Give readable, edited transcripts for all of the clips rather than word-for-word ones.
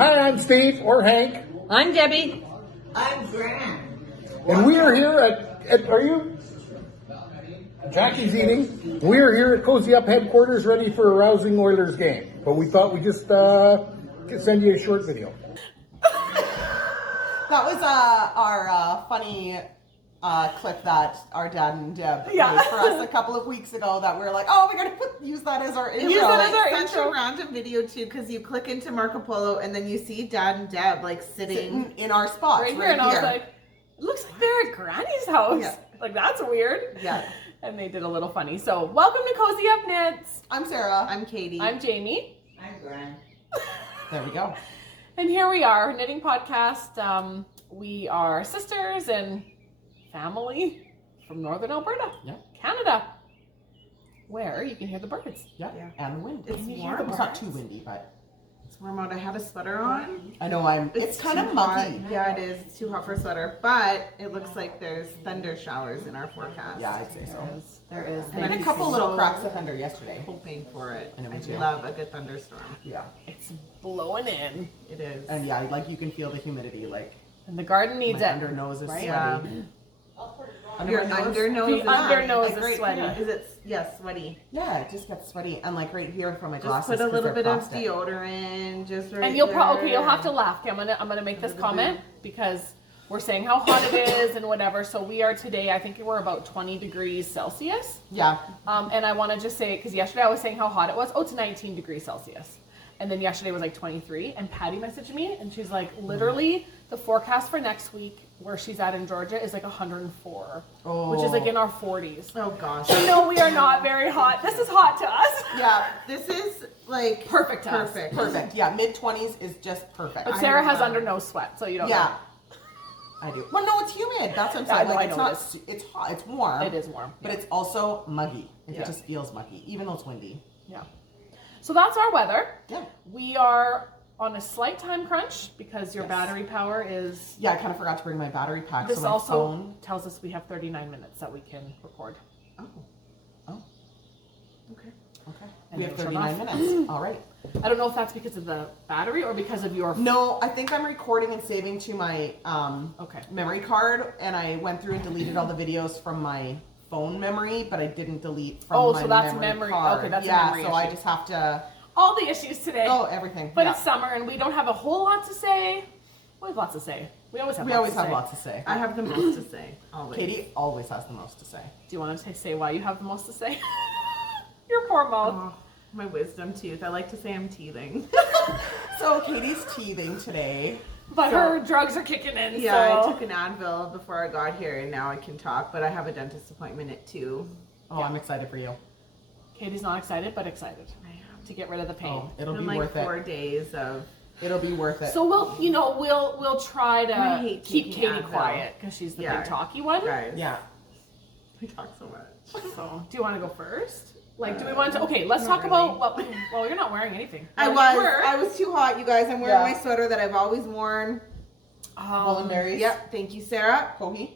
Hi, I'm Steve, or Hank. I'm Debbie. I'm Grant. And we are here at are you? Jackie's eating. We are here at Cozy Up headquarters ready for a rousing Oilers game. But we thought we'd just send you a short video. That was our funny clip that our dad and Deb made for us a couple of weeks ago that we were like, oh, we're going to use that as our intro. Use that as our It's such intro. a random video too, because you click into Marco Polo and then you see Dad and Deb like sitting. in our spots Right here, and I was like, it looks like they're at Granny's house. Yeah. Like, that's weird. Yeah. And they did a little funny. So, welcome to Cozy Up Knits. I'm Sarah. I'm Katie. I'm Jamie. I'm Grant. There we go. And here we are, knitting podcast. We are sisters and family from Northern Alberta, Canada, where you can hear the birds. Yeah. And the wind. It's warm. It's not too windy, but It's warm out. I had a sweater on. I know it's kind of too muggy. hot. Yeah, it is. It's too hot for a sweater, but it looks like there's thunder showers in our forecast. Yeah, I'd say so. There is. And a couple little cracks of thunder yesterday. Hoping for it. I know, me I too. love a good thunderstorm. Yeah. It's blowing in. It is. And yeah, like you can feel the humidity, like And the garden needs my it. under nose is right? sweaty. Your undernose. The undernose is Like, sweaty. Is it? Yes, sweaty. Yeah, it just gets sweaty. And like right here from my Just glasses. put a 'cause little they're bit of plastic. deodorant. Just right And you'll there. you'll have to laugh. Okay, I'm gonna make this comment because we're saying how hot it is and whatever. So we are today. I think we're about 20 degrees Celsius. Yeah. And I want to just say, because yesterday I was saying how hot it was. Oh, it's 19 degrees Celsius. And then yesterday was like 23. And Patty messaged me and she's like, literally, the forecast for next week where she's at in Georgia is like 104, which is like in our 40s. Oh gosh. No, we are not very hot. This is hot to us. Yeah, this is like Perfect to us. perfect. Perfect. Yeah, mid-20s is just perfect. But Sarah has love under it. nose sweat, so you don't Yeah. know. I do. Well, no, it's humid. That's what I'm saying. I know, Like, I it's know not. it is. It's hot. It's warm. It is warm. But it's also muggy. It Yeah. just feels muggy, even though it's windy. Yeah. So that's our weather. Yeah. We are on a slight time crunch because your Yes. battery power is. Yeah, I kind of forgot to bring my battery pack. This so my also phone. tells us we have 39 minutes that we can record. Oh. Oh. Okay. Okay. And We have then turn 39 minutes. All right. I don't know if that's because of the battery or because of your. No, I think I'm recording and saving to my Okay. memory card, and I went through and deleted all the videos from my phone memory, but I didn't delete from Oh, my so that's memory memory. card. Okay, that's a yeah, memory so I issue. just have to. All the issues today. Oh, everything. But yeah. it's summer and we don't have a whole lot to say. We have lots to say. We always have. We lots always to have say. lots to say. I have the most to say. Always. Katie always has the most to say. Do you want to say why you have the most to say? Your poor mouth. Oh, my wisdom tooth. I like to say I'm teething. So Katie's teething today. But her drugs are kicking in. Yeah, so. I took an Advil before I got here, and now I can talk. But I have a dentist appointment at 2. Oh, I'm excited for you. Katie's not excited, but excited to get rid of the pain. Oh, it'll And be like worth 4 it. days of. It'll be worth it. So we'll try I to hate keep taking Katie Advil. quiet because she's the Yeah. big talky one. Guys, yeah. we talk so much. So do you want to go first? Like, do we want to? Okay, let's talk about what. Well, you're not wearing anything. I was too hot, you guys. I'm wearing Yeah. my sweater that I've always worn. Woolen berries. Yep, thank you, Sarah. Kohi.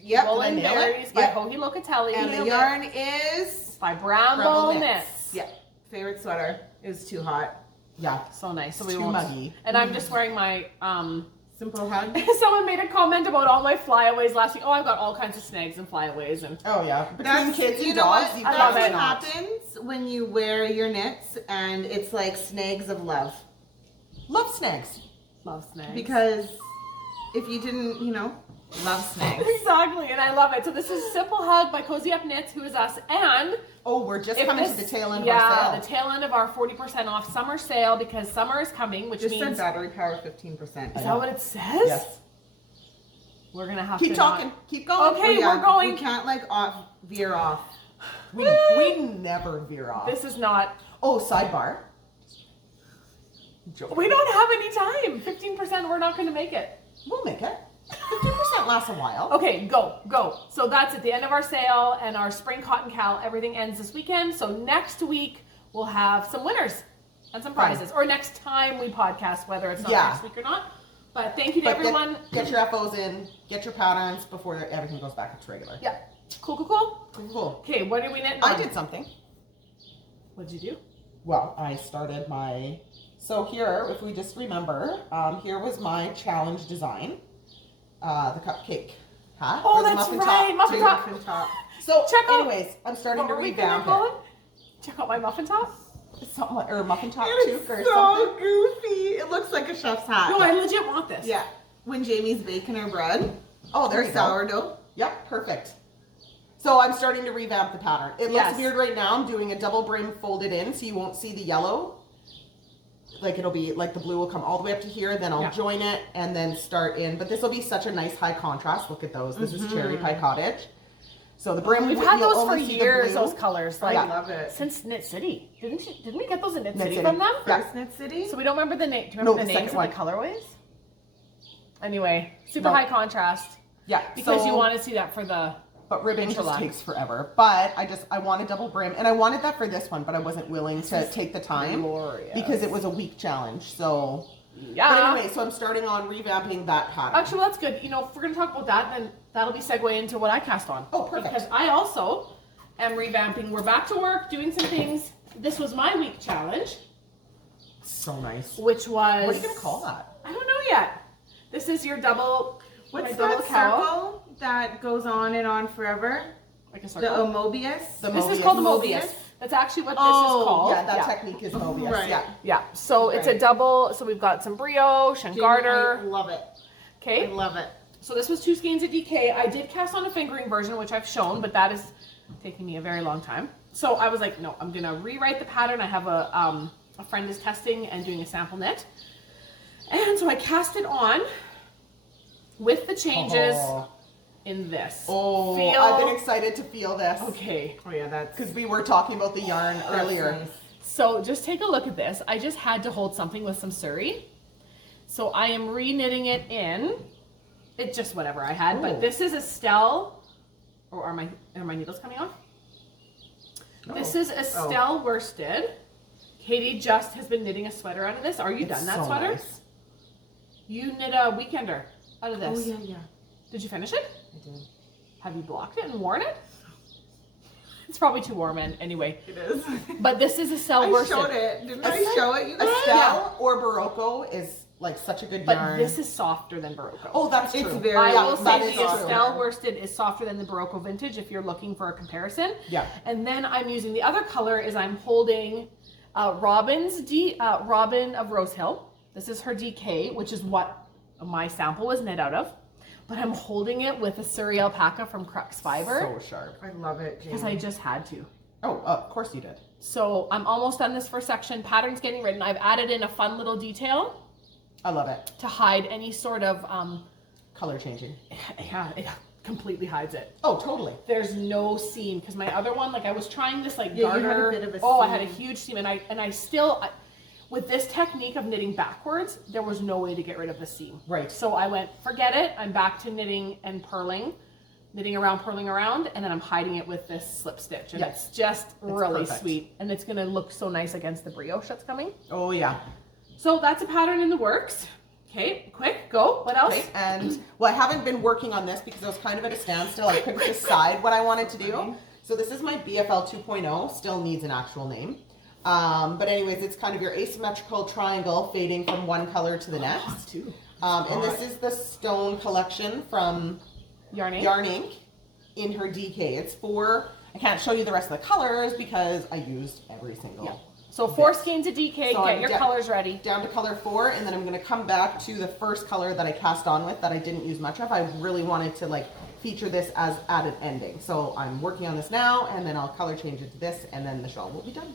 Yep, Woolen Did I nail it? Berries by Yep. Hoagie Locatelli. and the Nailed it. yarn is by Brown Rebel Bowl Knits. Knits. yeah, favorite sweater. It was too hot. Yeah. So nice. So It's we too won't. muggy. And I'm just wearing my. Simple hug. Someone made a comment about all my flyaways last week. Oh, I've got all kinds of snags and flyaways and. Oh yeah. Between That's kids you and know dogs, what? you I That's love what it. happens when you wear your knits, and it's like snags of love. Love snags. Love snags. Because if you didn't, love snags. Exactly, and I love it. So this is Simple Hug by Cozy Up Knits, who is us, and Oh, we're just if coming this- to the tail end of our sale. the tail end of our 40% off summer sale because summer is coming, which Just means said battery power 15%. is that what it says? Yes. We're gonna have Keep to talking. Keep going. Okay, we're going. We can't veer off. We never veer off. This is not. Oh, sidebar. We don't have any time. 15%. We're not going to make it. We'll make it. 15% lasts a while. Okay, go. So that's at the end of our sale and our spring cotton cal. Everything ends this weekend. So next week we'll have some winners and some prizes. Or next time we podcast, whether it's not next week or not. But thank you to everyone. Get your FOs in. Get your patterns before everything goes back to regular. Yeah. Cool. Cool. Okay, what did we knit? I did something. What'd you do? Well, I started my So here, if we just remember, here was my challenge design. The cupcake hat. Oh, or the that's muffin right, top, muffin too. top. Muffin top. So, Check out- anyways, I'm starting What to were we gonna revamp call it. it? Check out my muffin top. Something like, or muffin top It's toque or so something. goofy. It looks like a chef's hat. No, I legit want this. Yeah. When Jamie's baking her bread. Oh, there Or you go. sourdough. Yep, perfect. So I'm starting to revamp the pattern. It looks Yes. weird right now. I'm doing a double brim folded in, so you won't see the yellow. Like it'll be like the blue will come all the way up to here, then I'll Yeah. join it and then start in. But this will be such a nice high contrast. Look at those. This is cherry pie cottage. So the brim. We've you'll had those for only see the years. blue. Those colors, like I love it. since Knit City. Didn't we get those in Knit, Knit City City. from them? Yeah. First Knit City. So we don't remember the name. Do you remember No, the the names of second the colorways? Anyway, super No. high contrast Yeah, because so- you want to see that for the. But ribbing just interlock. takes forever. But I want a double brim, and I wanted that for this one, but I wasn't willing to take the time glorious. because it was a week challenge. So, Yeah. but anyway, so I'm starting on revamping that pattern. Actually, well, that's good. You know, if we're going to talk about that, then that'll be segue into what I cast on. Oh, perfect. Because I also am revamping. We're back to work, doing some things. This was my week challenge, So nice. which was. What are you gonna call that? I don't know yet. This is your double. What's my that double cowl. circle that goes on and on forever? Like a The circle. Mobius. The This is Mobius. called the Mobius. Mobius. That's actually what this Oh, is called. Yeah, that technique is Mobius. Right. Yeah. Yeah. So it's a Right. double. So we've got some brioche and Jamie, garter. I love it. I Okay. love it. So this was 2 skeins of DK. I did cast on a fingering version, which I've shown, but that is taking me a very long time. So I was like, no, I'm gonna rewrite the pattern. I have a friend is testing and doing a sample knit, and so I cast it on with the changes Oh, in this. oh Feel- I've been excited to feel this Okay. Oh yeah, that's because we were talking about the yarn earlier. nice. So just take a look at this. I just had to hold something with some suri. So I am re-knitting it in. It's just whatever I had, Ooh. but this is Estelle. Or are my needles coming off? This is Estelle worsted. Katie just has been knitting a sweater out of this. Are you It's done that so sweater? nice. You knit a weekender out of this. Oh yeah, yeah. Did you finish it? I did. Have you blocked it and worn it? It's probably too warm anyway. It is. But this is Estelle I worsted. showed it. Didn't I show it? You guys? Estelle or Barocco is like such a good But yarn. this is softer than Barocco. Oh, that's It's true. very- I Yeah, will say that the is true. Estelle worsted is softer than the Barocco vintage if you're looking for a comparison. Yeah. And then I'm using the other color is I'm holding Robin of Rose Hill. This is her DK, which is what my sample was knit out of. But I'm holding it with a Suri alpaca from Crux Fiber So sharp. I love it, because Jamie. I just had to. Oh, of course you did. So I'm almost done this first section. Pattern's getting written. I've added in a fun little detail I love it. to hide any sort of, Color changing. yeah, it completely hides it. Oh, totally. There's no seam because my other one, like I was trying this like Yeah, you had a garter. bit of a I had a seam. huge seam, and I still, with this technique of knitting backwards, there was no way to get rid of the seam. Right. So I went, forget it. I'm back to knitting and purling, purling around, and then I'm hiding it with this slip stitch, and Yeah. it's just really perfect. sweet, and it's gonna look so nice against the brioche that's coming. Oh yeah. So that's a pattern in the works. Okay, quick, go. What else? Okay, and well, I haven't been working on this because I was kind of at a standstill. I couldn't decide what I wanted to do. So this is my BFL 2.0. Still needs an actual name. But anyways, it's kind of your asymmetrical triangle fading from one color to the next. And this is the Stone collection from Yarning. Yarn Ink in her DK. It's 4. I can't show you the rest of the colors because I used every single. Yeah. So 4 skeins of DK. So Get I'm your down- colors ready. Down to color 4, and then I'm going to come back to the first color that I cast on with that I didn't use much of. I really wanted to like feature this as added ending. So I'm working on this now, and then I'll color change it to this, and then the shawl will be done.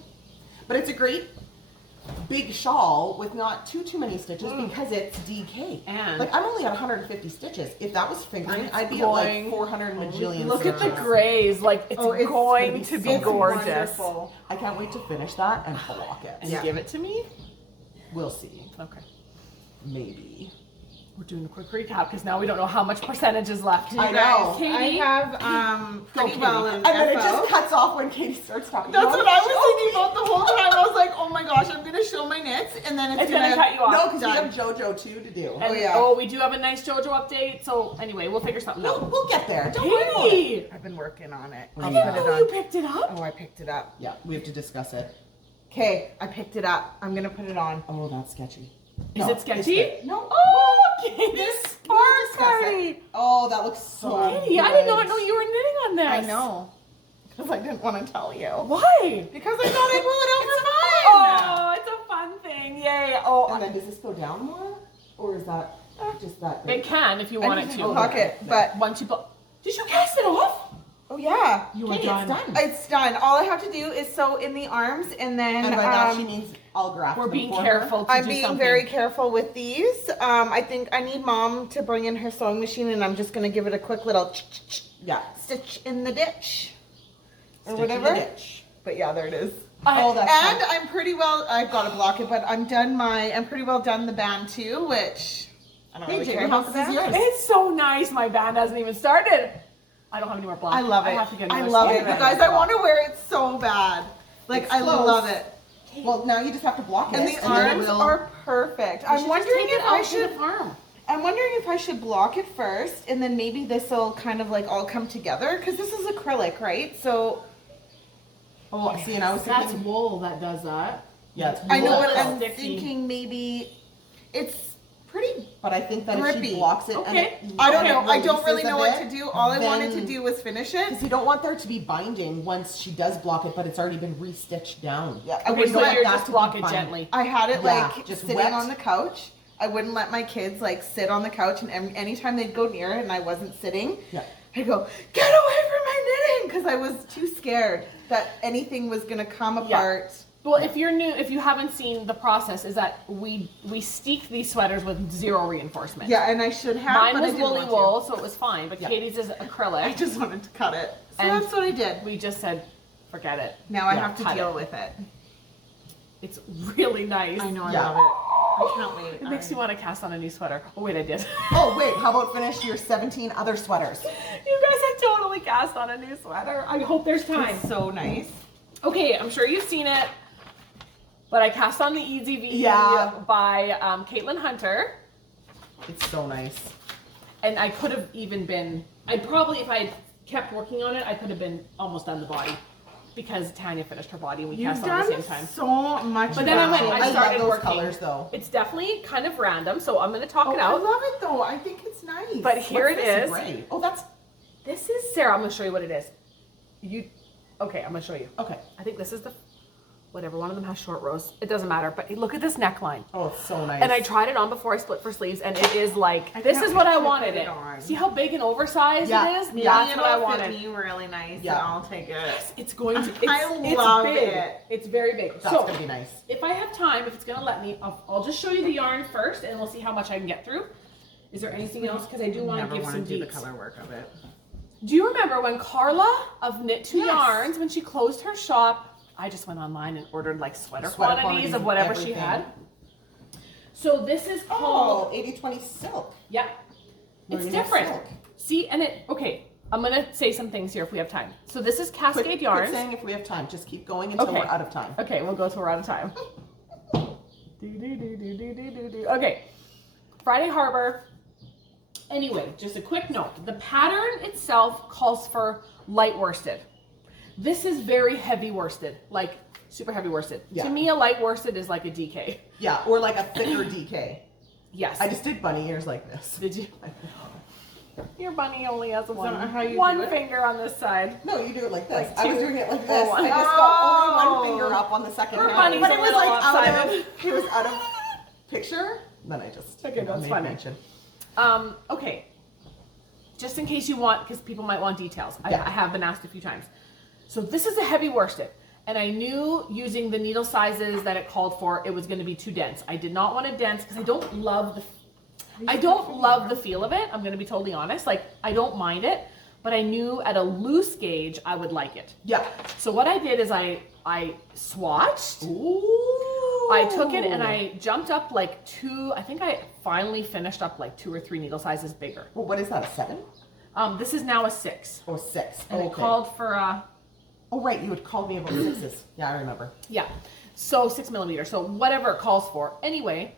But it's a great big shawl with not too many stitches because it's DK. And- like I'm only at 150 stitches. If that was fingering, It's I'd be at like going- 400 majillion Look at the stitches. grays. Like it's, Oh, it's going gonna be to so be gorgeous. Wonderful. I can't wait to finish that and block it. And Yeah. give it to me. We'll see. Okay. Maybe. We're doing a quick recap because now we don't know how much percentage is left. I know. Katie. I have pretty well in And then it FO. just cuts off when Katie starts talking. That's about what it. I was thinking about the whole time. I was like, oh my gosh, I'm gonna show my knits, and then it's, It's gonna cut you off. No, because we Done. have JoJo too to do. And, yeah. we do have a nice JoJo update. So anyway, we'll figure something We'll, out. we'll get there. Don't worry about it. Katie. I've been working on it. I I'll know. put it Oh, you on. picked it up. Oh, I picked it up. Yeah, we have to discuss it. Okay, I picked it up. I'm gonna put it on. Oh, that's sketchy. Is No, it it's sketchy? good. No. Oh, Katie's This spark we'll discuss party. it. Oh, that looks so Katie, I did not know you were knitting on this. I know. Because I didn't want to tell you. Why? Because I thought I'd pull it out for fun. Oh, it's a fun thing. Yay. Oh, And then does this go down more? Or is that just that big? it can if you want I it need to. to unlock it, but Once you did you cast it off? oh yeah, You Okay, are done. it's done. it's done. All I have to do is sew in the arms, and then And by that she means I'll graft We're them being for her. careful to I'm do being something. very careful with these. I think I need Mom to bring in her sewing machine, and I'm just gonna give it a quick little Yeah. stitch in the ditch or Stick in the whatever. ditch. But yeah, there it is. Oh, that's And fun. I'm pretty well. I've got to block it, but I'm pretty well done the band too, which I don't Hey, really Jamie, care how about the this is band. yours? It's so nice. My band hasn't even started. I don't have any more blocks. I love it. I have to get I another love skein. it, you guys. I want to wear it so bad. Like It's I close. love it, Well, now you just have to block it. and the then arms we'll- are perfect. You I'm should just wondering take it if I out to should. the farm. I'm wondering if I should block it first, and then maybe this will kind of like all come together because this is acrylic, right? So Oh, see, and I was That's thinking. wool that does that. Yeah, it's I know, wool. but I'm Sticky. thinking maybe it's pretty. But I think that if Grippy. she blocks it, Okay. and it I don't Okay, know. I don't releases really a know what bit, to do. All I wanted to then- do was finish it. Because you don't want there to be binding once she does block it, but it's already been re-stitched down. Yeah, Okay, wouldn't so let you're that just to be block it fine. gently. I had it Yeah, like just sitting wet. on the couch. I wouldn't let my kids like sit on the couch, and anytime they'd go near it and I wasn't sitting, Yeah. I'd go, "Get away from my knitting," because I was too scared that anything was gonna come apart. Well, if you're new, if you haven't seen the process, is that we steek these sweaters with zero reinforcement. Yeah, and I should have. Mine but was I didn't woolly want to. wool, so it was fine. But Yeah. Katie's is I acrylic. just wanted to cut it, so And- that's what I did. We just said, forget it. Now I Yeah, have to cut deal it. with it. It's really nice. I know, I Yeah. love it. I can't wait. It makes you want to cast on a new sweater. Oh wait, I did. Oh, wait, how about finish your 17 other sweaters? You guys, I totally cast on a new sweater. I hope there's time. It's so nice. Okay, I'm sure you've seen it, but I cast on the Easy V Yeah. by Caitlin Hunter, It's so nice. and I could have even been. I probably, if I had kept working on it, I could have been almost done the body, because Tanya finished her body and we You've cast on at done the same time. so much. But then I went. about I it. started love those working. colors, though. It's definitely kind of random, so I'm going to talk Oh, it I out. love it though. I think it's nice. But here What's it this is. gray? Oh, that's This is Sarah. I'm going to show you what it is. Okay, I'm going to show you. okay. I think this is the, whatever, one of them has short rows. It doesn't matter, but look at this neckline. Oh, it's so nice. And I tried it on before I split for sleeves, and it is like, I this can't is what wait I to wanted put it. it on. See how big and oversized Yeah. it is? Maybe That's it'll what I fit wanted. me really nice. Yeah. And I'll take it. It's going to, it's, I it's love big. it. It's very big. That's so, gonna be nice. if I have time, if it's going to let me, I'll just show you the yarn first, and we'll see how much I can get through. Is there anything else? Because I do want to Never give want some to do the deets. color work of it. Do you remember when Carla of Knit Two Yes. Yarns, when she closed her shop, I just went online and ordered like sweater quantities of whatever she everything. had. So this is Oh, called, 80/20 silk. yeah, it's Merino different. silk. See, and it, okay, I'm going to say some things here if we have time. So this is Cascade Quit Yarns. saying if we have time. Just keep going until Okay. we're out of time. Okay, we'll go till we're out of time. Okay, Friday Harbor. Anyway, just a quick note. The pattern itself calls for light worsted. This is very heavy worsted, like super heavy worsted. Yeah. To me, a light worsted is like a DK. Yeah, or like a thicker DK. Yes. I just did bunny ears like this. Did you? Your bunny only has that one, how you one do it? finger on this side. No, you do it like this. Like I was two. doing it like this. Oh, I just got only oh. one finger up on the second Her hand. bunny's But a it was little like out lopsided. of, it was out of picture. Then I just Okay, that's made funny. mention. Okay. Just in case you want, because people might want details. Yeah. I have been asked a few times. So this is a heavy worsted. And I knew using the needle sizes that it called for, it was going to be too dense. I did not want it dense because I don't love the feel of it. I'm going to be totally honest. Like, I don't mind it, but I knew at a loose gauge, I would like it. Yeah. So what I did is I swatched. Ooh. I took it and I jumped up like I think I finally finished up like 2 or 3 needle sizes bigger. Well, what is that? A 7 This is now a 6. or 6? And it called for, Oh right, you had called me about 6s. Yeah, I remember. yeah. So 6 millimeters. So whatever it calls for. Anyway,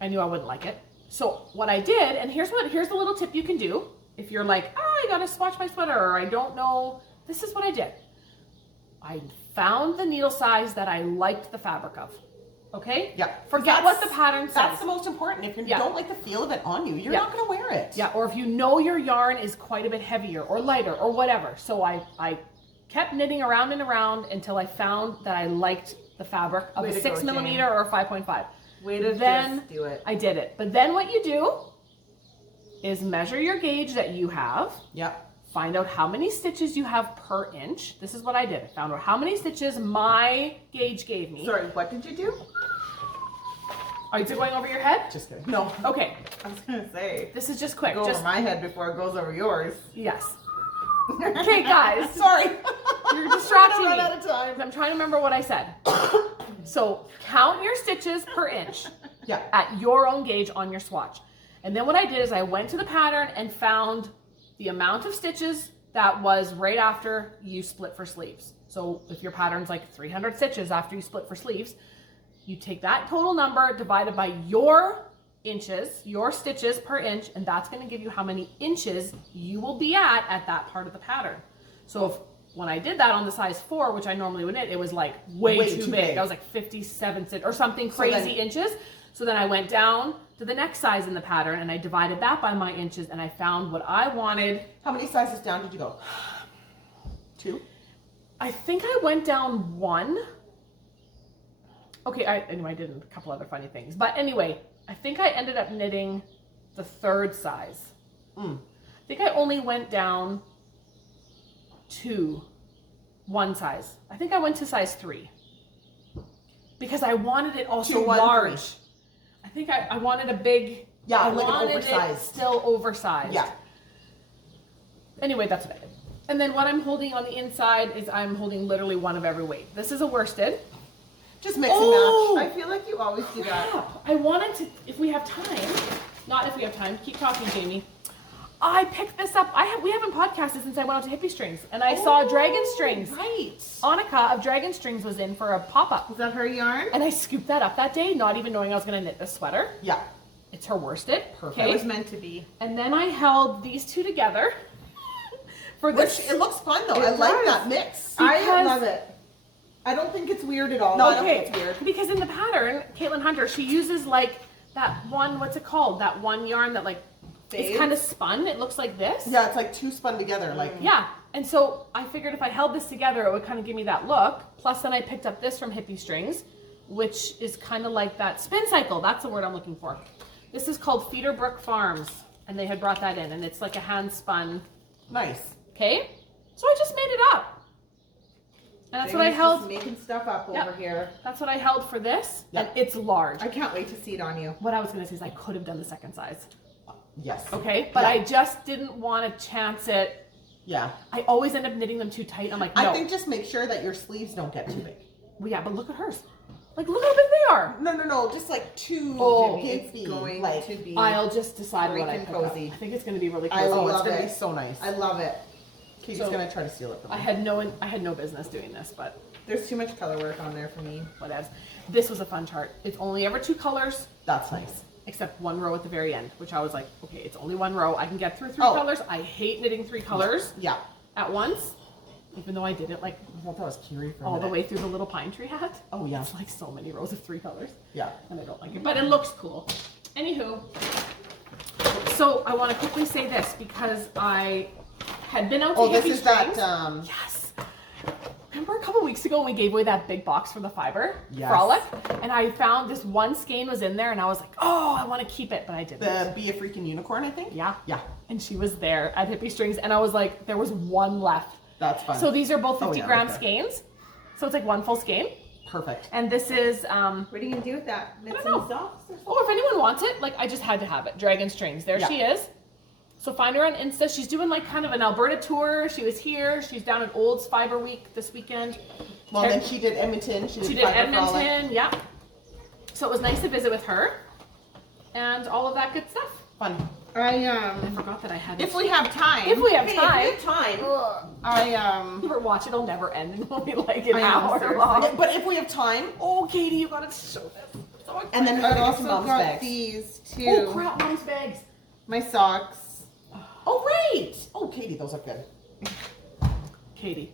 I knew I wouldn't like it. So what I did, and here's the little tip you can do. If you're like, I gotta swatch my sweater, or I don't know, this is what I did. I found the needle size that I liked the fabric of. Okay? Yeah. Forget what the pattern says. That's the most important. If you Yeah. don't like the feel of it on you, you're not going to wear it. Yeah, or if you know your yarn is quite a bit heavier or lighter or whatever. So I kept knitting around and around until I found that I liked the fabric of Way a to 6 go, millimeter or a 5.5. Way to Then just do it. I did it. But then what you do is measure your gauge that you have. Yep. Find out how many stitches you have per inch. This is what I did. I found out how many stitches my gauge gave me. Sorry, what did you do? Are you going over your head? Just kidding. No. Okay. I was gonna say, This is just quick. go Just over my head before it goes over yours. yes. Okay, guys. Sorry. You're distracting Run me. out of time. I'm trying to remember what I said. So count your stitches per inch Yeah. at your own gauge on your swatch. And then what I did is I went to the pattern and found the amount of stitches that was right after you split for sleeves. So if your pattern's like 300 stitches after you split for sleeves, you take that total number divided by your inches, your stitches per inch, and that's going to give you how many inches you will be at that part of the pattern. So if when I did that on the size 4, which I normally would knit, it was like way too big. I was like 57 stitches or something crazy inches. So then I went down to the next size in the pattern and I divided that by my inches and I found what I wanted. How many sizes down did you go? 2? I think I went down 1. Okay, anyway, I did a couple other funny things. But anyway, I think I ended up knitting the 3rd size. I think I only went down to 1 size. I think I went to size 3. Because I wanted it also 2, 1, large. 3. I think I wanted a big, Yeah, I like an wanted oversized. it still oversized. Yeah. Anyway, that's what I did. And then what I'm holding on the inside is I'm holding literally one of every weight. This is a worsted. Just mix Oh! and I feel like you always do that. Crap. I wanted to, if we have time, not if we have time, keep talking, Jamie. I picked this up. We haven't podcasted since I went out to Hippie Strings, and I saw Dragon Strings. Right. Annika of Dragon Strings was in for a pop-up. Is that her yarn? And I scooped that up that day, not even knowing I was going to knit this sweater. Yeah. It's her worsted. Perfect. It Okay. was meant to be. And then I held these two together for this. Which, it looks fun though. It I like does. that mix. I Because- love it. I don't think it's weird at all. No, I don't Okay, think it's weird. because in the pattern, Caitlin Hunter, she uses like that one, what's it called? That one yarn that like Fades? it's kind of spun. It looks like this. Yeah, it's like 2 spun together. Like Yeah. And so I figured if I held this together, it would kind of give me that look. Plus then I picked up this from Hippie Strings, which is kind of like that spin cycle. That's the word I'm looking for. This is called Feederbrook Farms. And they had brought that in. And it's like a hand spun. nice. Okay. So I just made it up. And that's what I Jamie's held. just making stuff up Yep. over here. That's what I held for this. Yep. And it's large. I can't wait to see it on you. What I was going to say is I could have done the second size. Yes. Okay. But Yeah. I just didn't want to chance it. Yeah. I always end up knitting them too tight. I'm like, no. I think just make sure that your sleeves don't get too big. Well, yeah, but look at hers. Like, look how big they are. No. Just like too Oh, It's gapey. going Like, to be. I'll just decide what I freaking pick up. cozy. I think it's going to be really I cozy. oh, it's love gonna it. be so nice. I love it. Katie's So- gonna try to steal it from me. I had no business doing this, but There's too much color work on there for me. whatevs. This was a fun chart. It's only ever 2 colors, That's nice. except 1 row at the very end, which I was like, okay, it's only 1 row. I can get through 3 Oh. colors. I hate knitting 3 colors Yeah. at once, even though I did it like I thought that was Kiri for a all the minute. way through the little pine tree hat. Oh yeah. It's like so many rows of 3 colors. Yeah. And I don't like it, but it looks cool. Anywho, so I want to quickly say this because I had been out to Oh, this Hippie is that. Strings. Yes. Remember a couple weeks ago when we gave away that big box for the fiber Yes. frolic, and I found this one skein was in there, and I was like, oh, I want to keep it, but I didn't. The Be a Freaking Unicorn, I think. Yeah. Yeah. And she was there at Hippie Strings, and I was like, there was 1 left. That's fun. So these are both Oh, 50 yeah, gram right there. skeins. So it's like 1 full skein. Perfect. And this is, What are you gonna do with that? Knit don't some know. socks or something? oh, if anyone wants it, like I just had to have it. Dragon Strings. There Yeah. she is. So find her on Insta. She's doing like kind of an Alberta tour. She was here. She's down at Olds Fiber Week this weekend. Well, then she did Edmonton. She She did did Fiber Frolic. Edmonton. Yeah. So it was nice to visit with her and all of that good stuff. Fun. I forgot that I had it. If we have time. If we have Hey, time. If we have time. Never watch it'll never end and it'll be like an I know, hour seriously. long. But if we have time, Oh, Katie, you gotta show this. So and then I've we're gonna get also some mom's got bags. these too. oh crap, mom's bags. My socks. Oh right. Oh, Katie, those look good. Katie,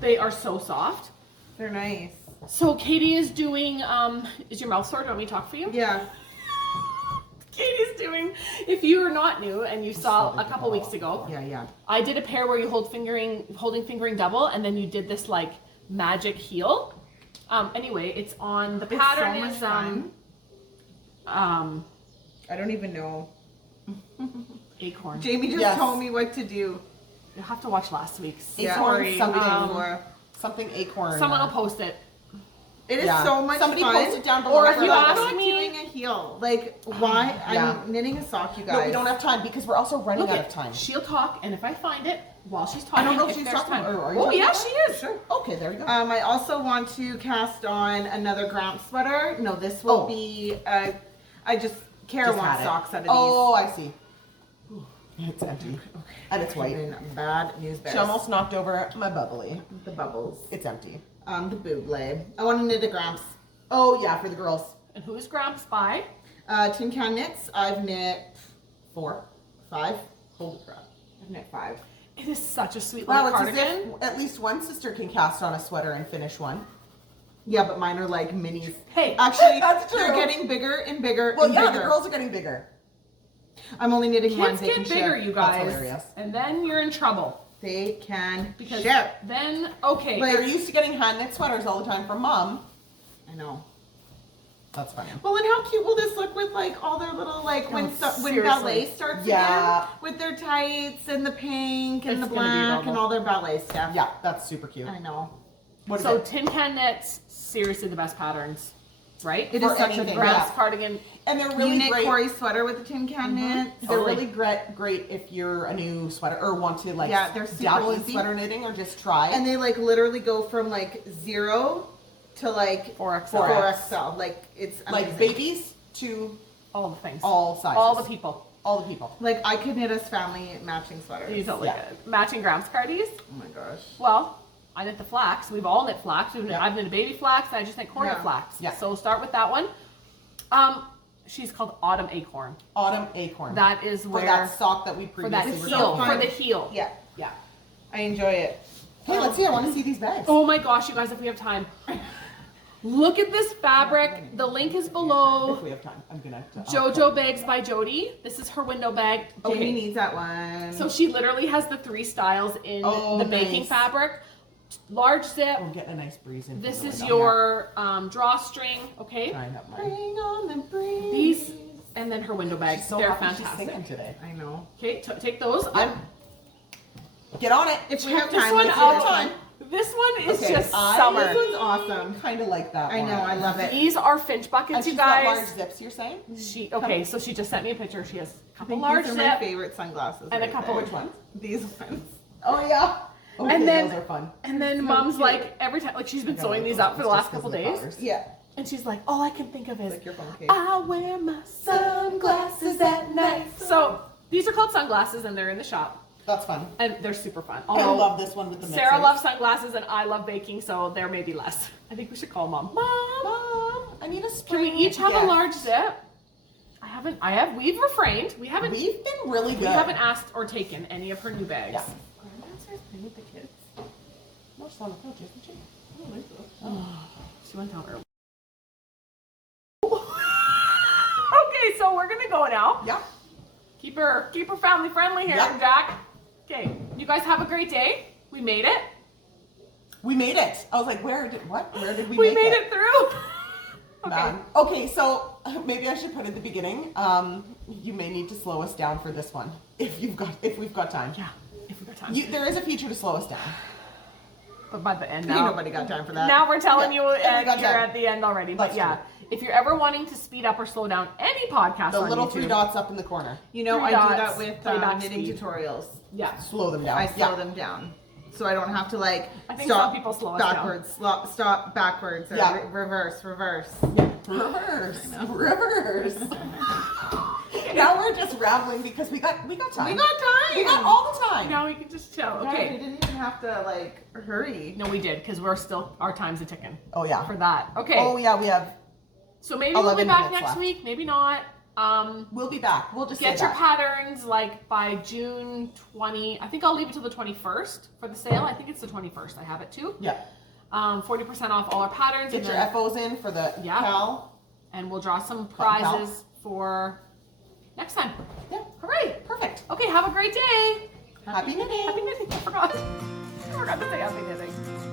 They are so soft. They're nice. So Katie is doing, is your mouth sore? Do you want me to talk for you? Yeah. Katie's doing, if you are not new and you saw a couple weeks ago, Yeah. I did a pair where you holding fingering double, and then you did this like magic heel. Anyway, it's on, the pattern so much is, fun. I don't even know. acorn. Jamie just Yes. told me what to do. You'll have to watch last week's. Yeah. Acorn something. Or- Something acorn. Someone will post it. It is Yeah. so much Somebody fun. post it down below. Or if if you you ask ask me- doing a heel, like why? Yeah. I'm knitting a sock, you guys. No, we don't have time because we're also running Look out at, of time. she'll talk, and if I find it while she's talking, I don't know if she's there's talking time. or are you Oh talking yeah, about she it? is. Sure. Okay, there you go. I also want to cast on another Gramp sweater. No, this will Oh. be. I just Kara Just wants had it. socks out of these. Oh, I see. It's empty. And it's white. And bad news bears. She almost knocked over my bubbly. the bubbles. It's empty. The buble. I want to knit a Gramps. Oh, yeah, for the girls. And who is Gramps by? Tin Can Knits. I've knit 4. 5. Holy crap. I've knit 5. It is such a sweet Wow, little it's as cardigan. if at least one sister can cast on a sweater and finish one. Yeah, but mine are like minis. Hey, Actually, That's they're true. getting bigger and bigger Well, and yeah, bigger. the girls are getting bigger. I'm only knitting one. kids They get can bigger, ship. you That's guys, hilarious. and then you're in trouble They can because ship. then okay. Like- They're used to getting hand knit sweaters all the time from mom. I know. That's funny. Well, and how cute will this look with like all their little like when seriously. ballet starts Yeah. again with their tights and the pink and It's the gonna be black adorable. and all their ballet stuff. Yeah, that's super cute. I know. What is So it? Tin Can Knits, seriously the best patterns, right? It For is such anything, a Gramps yeah. cardigan. And they're You really knit great. Corey's sweater with the tin can knit. They're Totally. really great if you're a new sweater or want to like Yeah, they're super dabble in easy. sweater knitting or just try. And they like literally go from like 0 to like 4XL. 4XL. Like it's amazing. like babies to All the things. all sizes. All the people. All the people. Like I could knit us family matching sweaters. These are Yeah. good. Matching Gramps cardies. Oh my gosh. Well, I knit the flax. We've all knit flax. Yeah. I've knit a baby flax, and I just knit corner Yeah. flax. Yeah. So start with that one. She's called Autumn Acorn. Autumn acorn. That is for where that sock that we for that previously were heel. talking For about. the heel. Yeah, Yeah. I enjoy it. Hey, let's see. I want to see these bags. Oh my gosh, you guys, if we have time. Look at this fabric. The link is If below. we have time, I'm gonna. JoJo Bags by Jody. This is her window bag. Jamie Okay. needs that one. So she literally has the 3 styles in Oh, the baking nice. fabric. Large zip. We're getting a nice breeze in. This from the is window. your drawstring. Okay. Trying up mine. Bring on the breeze. These and then her window bags. She's so They're happy she's fantastic. singing today. I know. Okay, take those. Yep. Get on it. If we have This time, one, let's I'll do this time. one. This one is Okay, just I- summer. This one's awesome. Kind of like that. I know, one. I love it. These are Finch buckets, And you she's got large guys. zips. You're saying? She okay, so she just sent me a picture. She has a I couple think large these are my zip favorite sunglasses. and a right couple there. Which ones? These ones. Oh yeah. Okay, And then- those are fun. and then mom's like every time like she's been I gotta sewing like these those up for the ones last just 'cause couple of the days. colors. Yeah. And she's like, all I can think of is Like your phone case. I wear my sunglasses at night. So these are called sunglasses and they're in the shop. That's fun. And they're super fun. I Although love this one with the Sarah mixers. loves sunglasses and I love baking, so there may be less. I think we should call mom. Mom, I need a Can spring. we each have a gift. large zip? We've refrained. We haven't We've been really good. We haven't asked or taken any of her new bags. Yeah. Grandmaster's playing with the kids. No, she's on the couch, isn't she? I don't think so. She went down early. Okay, so we're gonna go now. Yeah. Keep her family friendly here, Yeah. Jack. Okay, you guys have a great day. We made it. We made it. I was like, Where did we We make made it through. Okay. Man. Okay, so maybe I should put at the beginning. You may need to slow us down for this one if we've got time. Yeah, if we got time. There is a feature to slow us down. But by the end Ain't now. nobody got time for that. Now we're telling Yeah, you and we got you're time. at the end already. But That's yeah, true. if you're ever wanting to speed up or slow down any podcast The on little YouTube, 3 dots up in the corner. You know, 3 I dots, do that with playback knitting speed. tutorials. yeah. Slow them down. I slow them down. So I don't have to like I think stop some people slow us down. backwards, stop backwards, or Yeah. reverse. Reverse. Now we're just rambling because we got time. We got time. We got all the time. Now we can just chill. Okay. We Okay. didn't even have to like hurry. No, we did because our time's a ticking Oh yeah. for that. Okay. Oh yeah, we have. So maybe we'll be 11 back minutes next left. week. Maybe not. We'll be back. We'll just Get say your that. patterns like by June 20. I think I'll leave it till the 21st for the sale. I think it's the 21st. I have it too. Yeah. 40% off all our patterns. Get and your then- FOs in for the Yeah. cal. and we'll draw some Cal. prizes for next time. Yeah. Hooray! Perfect. Okay, have a great day. Happy knitting. Happy knitting. I forgot to say happy knitting.